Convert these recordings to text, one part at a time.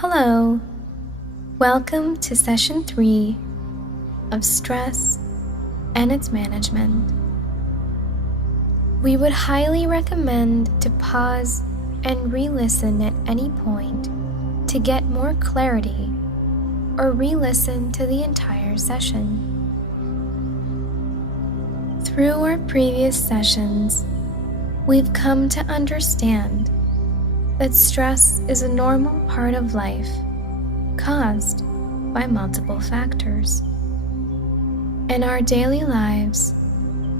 Hello, welcome to session 3 of stress and its management. We would highly recommend to pause and re-listen at any point to get more clarity or re-listen to the entire session. Through our previous sessions, we've come to understand that stress is a normal part of life caused by multiple factors. In our daily lives,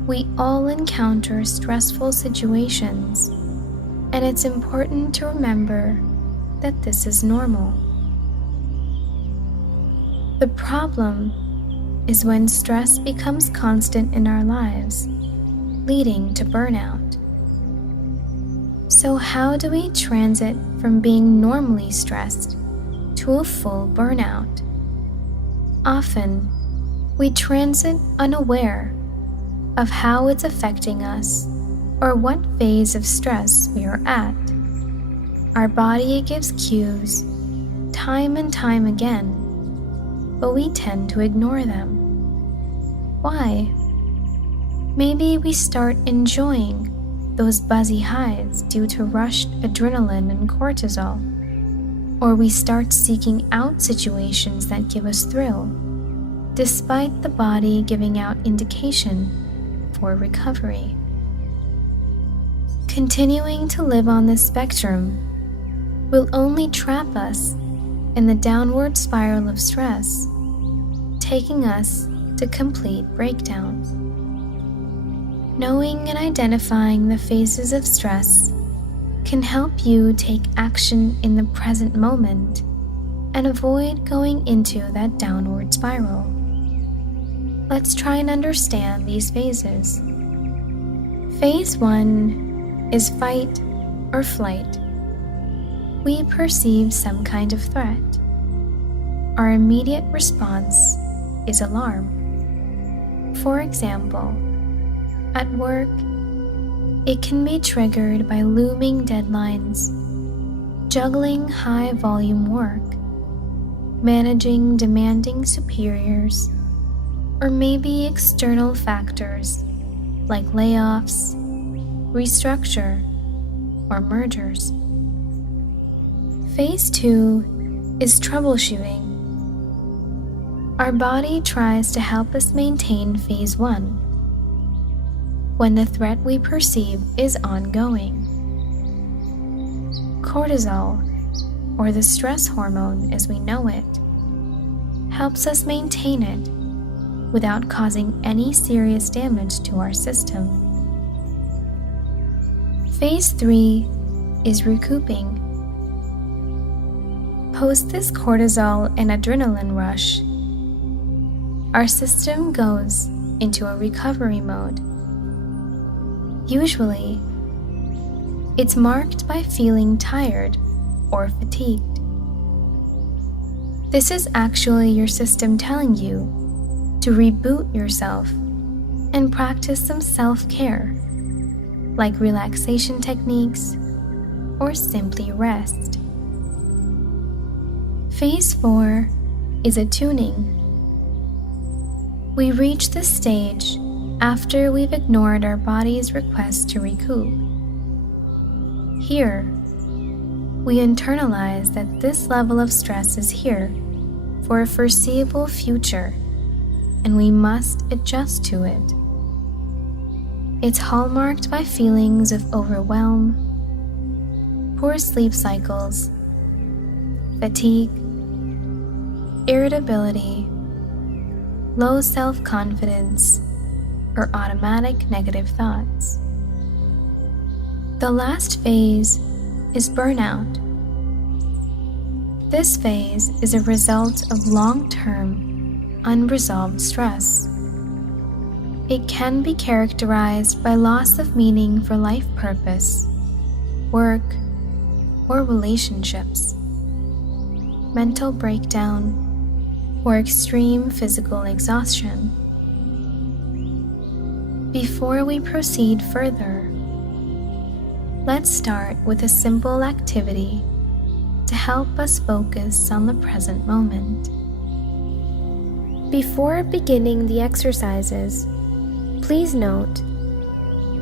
we all encounter stressful situations, and it's important to remember that this is normal. The problem is when stress becomes constant in our lives, leading to burnout. So how do we transit from being normally stressed to a full burnout? Often, we transit unaware of how it's affecting us or what phase of stress we are at. Our body gives cues time and time again, but we tend to ignore them. Why? Maybe we start enjoying those buzzy highs due to rushed adrenaline and cortisol, or we start seeking out situations that give us thrill, despite the body giving out indication for recovery. Continuing to live on this spectrum will only trap us in the downward spiral of stress, taking us to complete breakdown. Knowing and identifying the phases of stress can help you take action in the present moment and avoid going into that downward spiral. Let's try and understand these phases. Phase 1 is fight or flight. We perceive some kind of threat. Our immediate response is alarm. For example, at work, it can be triggered by looming deadlines, juggling high-volume work, managing demanding superiors, or maybe external factors like layoffs, restructure, or mergers. Phase 2 is troubleshooting. Our body tries to help us maintain Phase 1 when the threat we perceive is ongoing. Cortisol, or the stress hormone as we know it, helps us maintain it without causing any serious damage to our system. Phase 3 is recouping. Post this cortisol and adrenaline rush, our system goes into a recovery mode. Usually, it's marked by feeling tired or fatigued. This is actually your system telling you to reboot yourself and practice some self-care, like relaxation techniques or simply rest. Phase 4 is attuning. We reach this stage after we've ignored our body's request to recoup. Here, we internalize that this level of stress is here for a foreseeable future, and we must adjust to it. It's hallmarked by feelings of overwhelm, poor sleep cycles, fatigue, irritability, low self-confidence, or automatic negative thoughts. The last phase is burnout. This phase is a result of long-term, unresolved stress. It can be characterized by loss of meaning for life purpose, work, or relationships, mental breakdown, or extreme physical exhaustion. Before we proceed further, let's start with a simple activity to help us focus on the present moment. Before beginning the exercises, please note,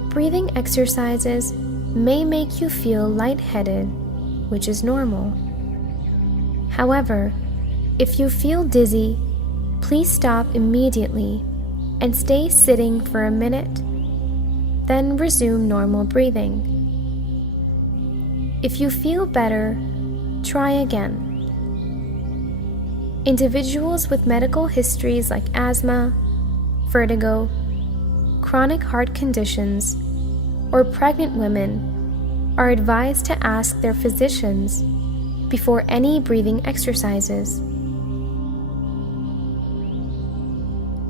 breathing exercises may make you feel lightheaded, which is normal. However, if you feel dizzy, please stop immediately and stay sitting for a minute, then resume normal breathing. If you feel better, try again. Individuals with medical histories like asthma, vertigo, chronic heart conditions, or pregnant women are advised to ask their physicians before any breathing exercises.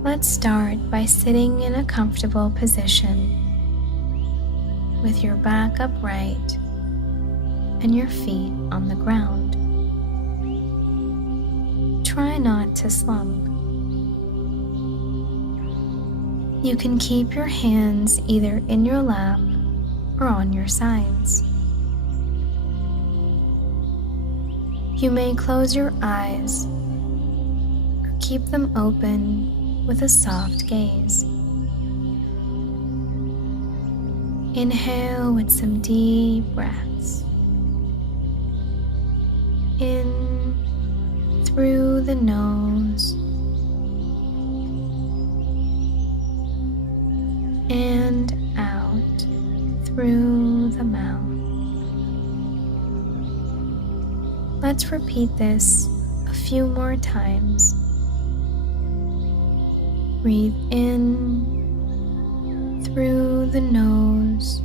Let's start by sitting in a comfortable position with your back upright and your feet on the ground. Try not to slump. You can keep your hands either in your lap or on your sides. You may close your eyes or keep them open with a soft gaze. Inhale with some deep breaths. In through the nose and out through the mouth. Let's repeat this a few more times. Breathe in through the nose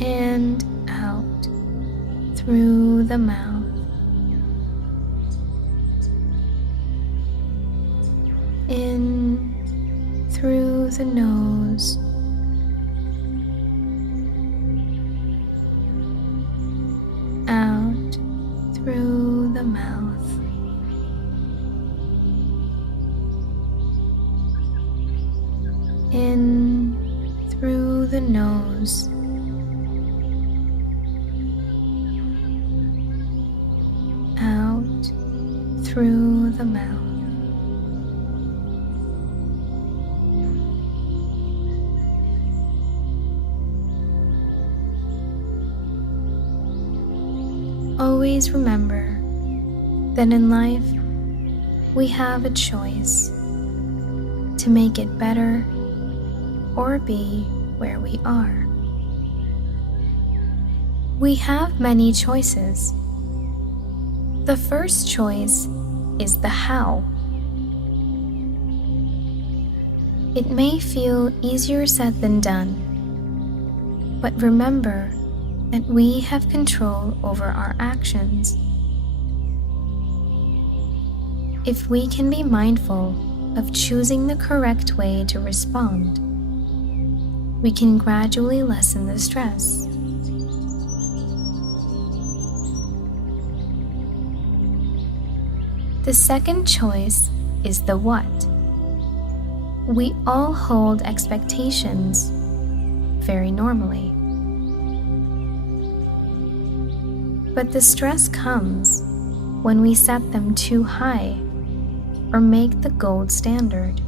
and out through the mouth. In through the nose out through the mouth. In through the nose out through the mouth. Always remember that in life we have a choice to make it better or be where we are. We have many choices. The first choice is the how. It may feel easier said than done, but remember that we have control over our actions. If we can be mindful of choosing the correct way to respond, we can gradually lessen the stress. The second choice is the what. We all hold expectations very normally. But the stress comes when we set them too high or make the gold standard.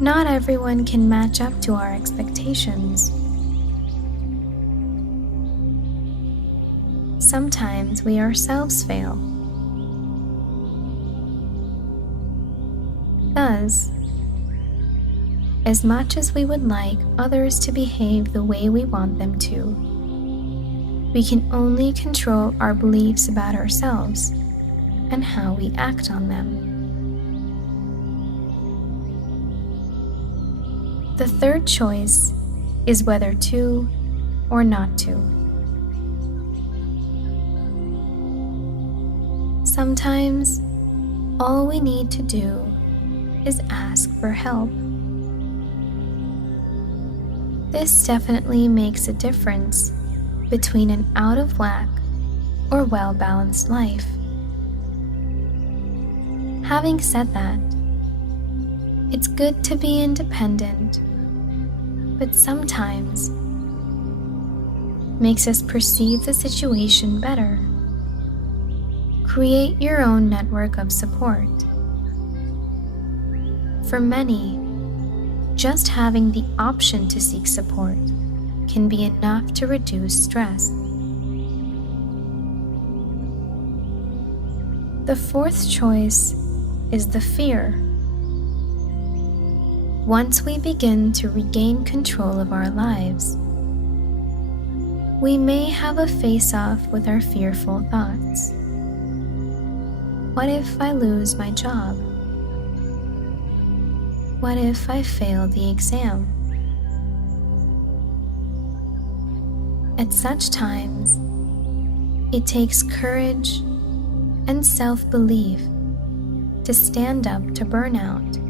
Not everyone can match up to our expectations. Sometimes we ourselves fail. Thus, as much as we would like others to behave the way we want them to, we can only control our beliefs about ourselves and how we act on them. The third choice is whether to or not to. Sometimes all we need to do is ask for help. This definitely makes a difference between an out of whack or well-balanced life. Having said that, it's good to be independent, but sometimes makes us perceive the situation better. Create your own network of support. For many, just having the option to seek support can be enough to reduce stress. The fourth choice is the fear. Once we begin to regain control of our lives, we may have a face-off with our fearful thoughts. What if I lose my job? What if I fail the exam? At such times, it takes courage and self-belief to stand up to burnout.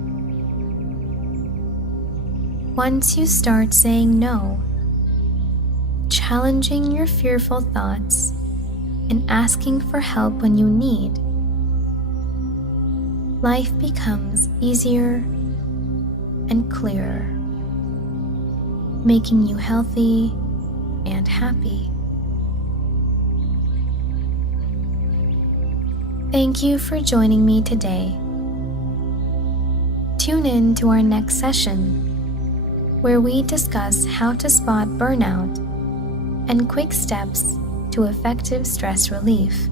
Once you start saying no, challenging your fearful thoughts, and asking for help when you need, life becomes easier and clearer, making you healthy and happy. Thank you for joining me today. Tune in to our next session, where we discuss how to spot burnout and quick steps to effective stress relief.